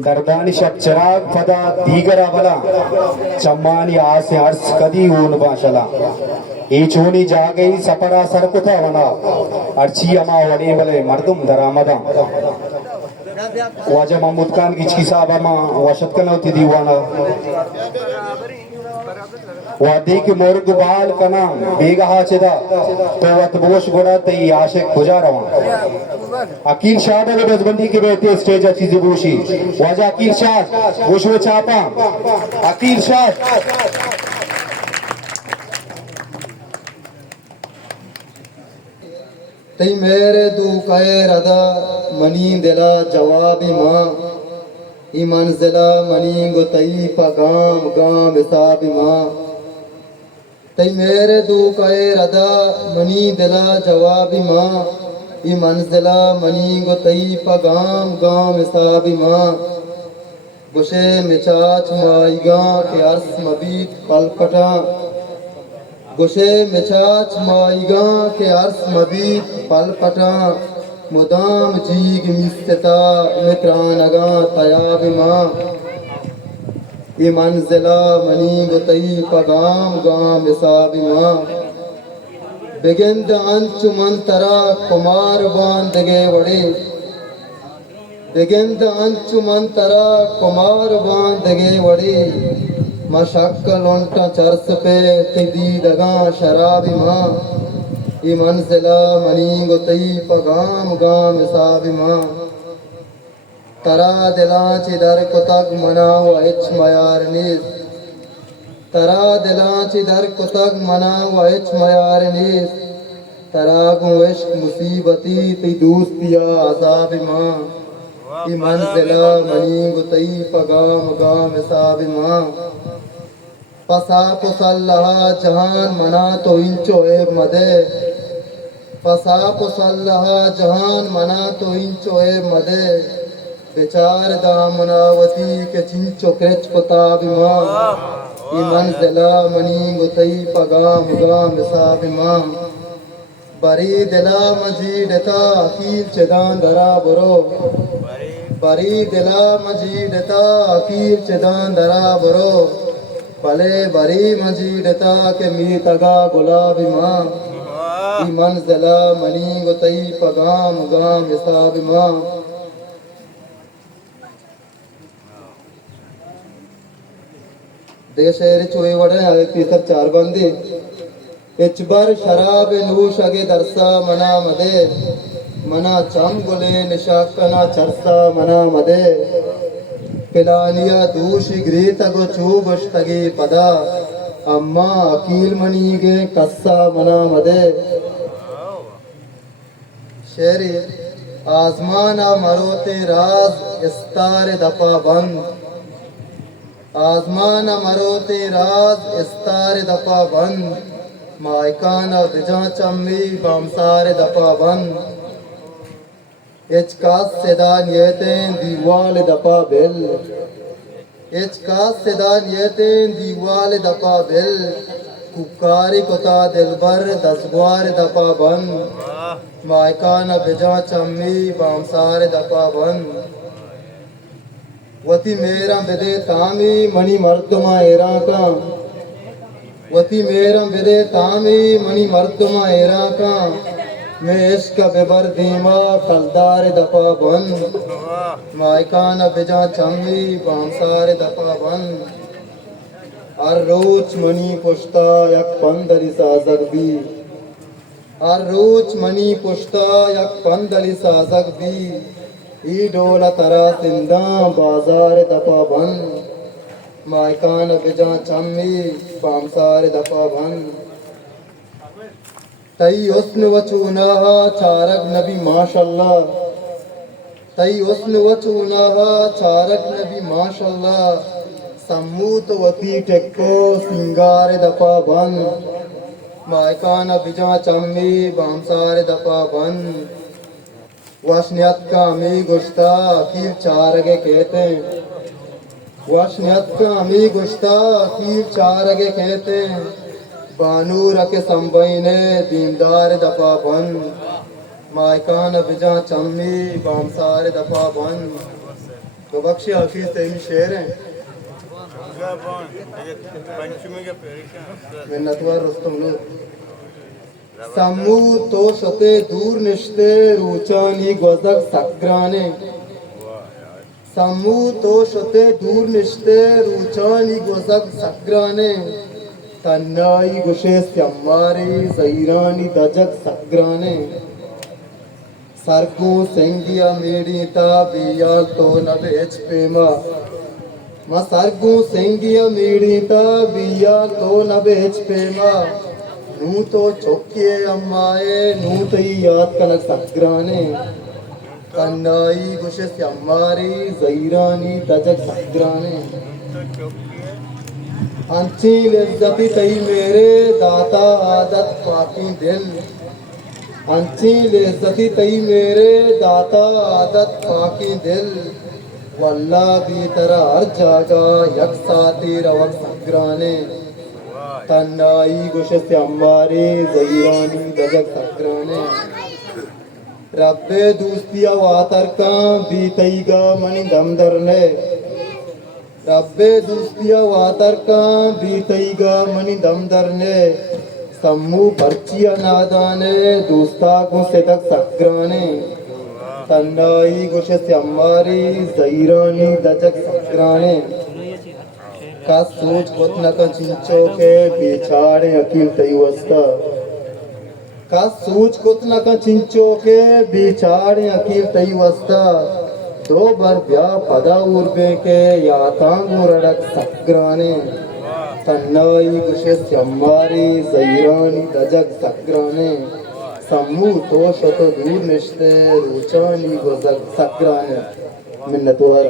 दर्दानी शब चराग पदा दीगरा बला चम्मानी आसे अर्स कदी ऊन बाशला ए चोनी जागे सपरा सरकुथा वना अर्ची अमा वडे बले मर्दुम दरामदा वाजा महमूद खान की साहब अमा वशत कनौती दीवाना वादी की मोर्ग बाल कना बेगहा चिदा तो वत बोश गोड़ा तई आशिक गुजारवा अकील शाह ने बजबंदी के बेहते स्टेज अच्छी जिबूशी वाजा अकील शाह बुशवे चापा अकील शाह तई मेरे दू कहे रदा मनी दिला जवाबी माँ ई मंजिला मनी गो तई पगाम गाम हिसाबी माँ तई मेरे दू कहे रदा मनी दिला जवाबी माँ ई मंजिला मनी गो तई पगाम गाम हिसाबी माँ गुशे मिचाच माईगा के अर्स मबीत पलपटा गुशे मिचाच माईगा के अर्स मबीत पलपटा मुदाम जीग मिस्ता मित्रानगा तयाबिमा ये मंजिला मनी गुतई पगाम गाम हिसाबिमा बिगिंद अंचुमन तरा कुमार बांधगे वड़े बिगिंद अंचुमन तरा कुमार बांधगे वड़े मशक्कल उन्टा चर्स पे तिदी दगा शराबी माँ ये मंजिला मनी गुतई पगाम गाम हिसाबी माँ तरा दिलाची दर कुतग मनाव इच मयार नीस तरा दिलाची दर कुतग मनाव इच मयार नीस तरा गो इश्क मुसीबती ती दोस्तिया अज़ाबी माँ ये मंजिला मनी गुतई पगाम गाम हिसाबी माँ पसा पुसल्लहा जहान मना तो इंचो एब मदे पसा पुसल्लहा जहान मना तो इंचो एब मदे बेचार दामनावती के चिंचो क्रेच कुताबी माँ ये मंजिला मनी गुतई पगाम गाम हिसाबी माँ बरी दिला मजीडता अकील चदान दरा बरो बरी दिला मजीडता अकील चदान दरा बरो भले बरी मजीडता के मी तगा गुलाबी माँ ई मंजिला मनी गुतई पगाम गाम हिसाबी माँ देशेर चोई वड़े आए तीसर चार बंदी इचबर शराब नूश अगे दरसा मना मदे मना चम गुले निशाकना चरसा मना मदे पिलानिया दूश ग्रीत गो चूबश तगे पदा अम्मा अकील मनी गे कस्सा मना मदे शेरी आजमाना मरोते राज इस्तार दफा बंद आजमाना मरोते राज इस्तार दफा बंद मायकाना विजा चम्मी बामसार दफा बंद इचकास सेदा नियतें दीवाल दफा बिल इचकास सेदा नियतें दीवाल दफा बिल कुकारी कुता दिलबर दसगवार दफा बंद मायकाना विजा चम्मी बामसार दफा बंद वती मेरा विदे तामी मणि मर्दमा एरा का वती मेरा विदे तामी मणि मर्दमा एरा का मैं इश्क बेबर दीमा कलदार दफा बंद मायकान बिजा चम्मी बांसार दफा बंद हर रोज मणि पुश्ता यक पंदरी साजक भी हर रोज मणि पुश्ता यक पंदरी साजक भी ई डोला तरा सिंदा बाजार दफा बंद मायकान बिजा चम्मी बांसार दफा बंद तई उस्न वचूना चारक नबी माशाल्लाह तई उस्न वचूना चारक नबी माशाल्लाह सम्मूत वती टेक्को सिंगार दफा बंद मायकान बिजा चम्मी बामसार दफा बंद वशनियत का अमी गुश्ता अकील चारगे कहते वशनियत का अमी गुश्ता अकील चारगे कहते बानूर के संबईने दीमदार दफा बंद मायकान बिजा चम्मी बामसार दफा बंद तो बख्श हाफिज तेरी शेर हैं मिन्नतवार रुस्तम लो समू तो शते दूर निश्ते रुचानी गोजक सग्राने समू तो शते दूर निश्ते रुचानी गोजक सग्राने तन्नाई गुशे स्यम्मारी जैरानी दजक सग्राने सरगू सेंगिया मेड़ीता बियाल तो नबेच पेमा मा सरगू सेंगिया मेड़ीता बियाल तो नबेच पेमा नू तो चौके अम्माए नू तो याद कनक सग्राने कन्नाई गुशे स्यम्मारी जैरानी दजक सग्राने अंची लिज्जती तई मेरे दाता आदत पाकी दिल अंची लिज्जती तई मेरे दाता आदत पाकी दिल वल्ला भी तरह हर जागा यकसाती रवक सग्राने तन्नाई गुशे अम्बारे जैरानी दजक सग्राने रब्बे दूस्तिया वातर का बीतईगा मणि दमदरने रब्बे दूस्तिया वातर का बीतईगा मणि दमदरने सम्मू पर्चिया नादाने दूस्ता गुस्से तक सग्राने तन्नाई गुशे अम्मारी जैरानी दजक सग्राने का सोच कोतना का चिंचो के बिछाड़े अकील तई वस्ता का सोच कोतना का चिंचो के बिछाड़े अकील तई वस्ता दो बार ब्याह पदा उर्बे के यातांग रड़क सग्राने तन्नाई गुशे अम्मारी जैरानी दजक सग्राने सम्मू तो शत दूर निश्ते रुचानी गोजक सग्राने मिन्नतवार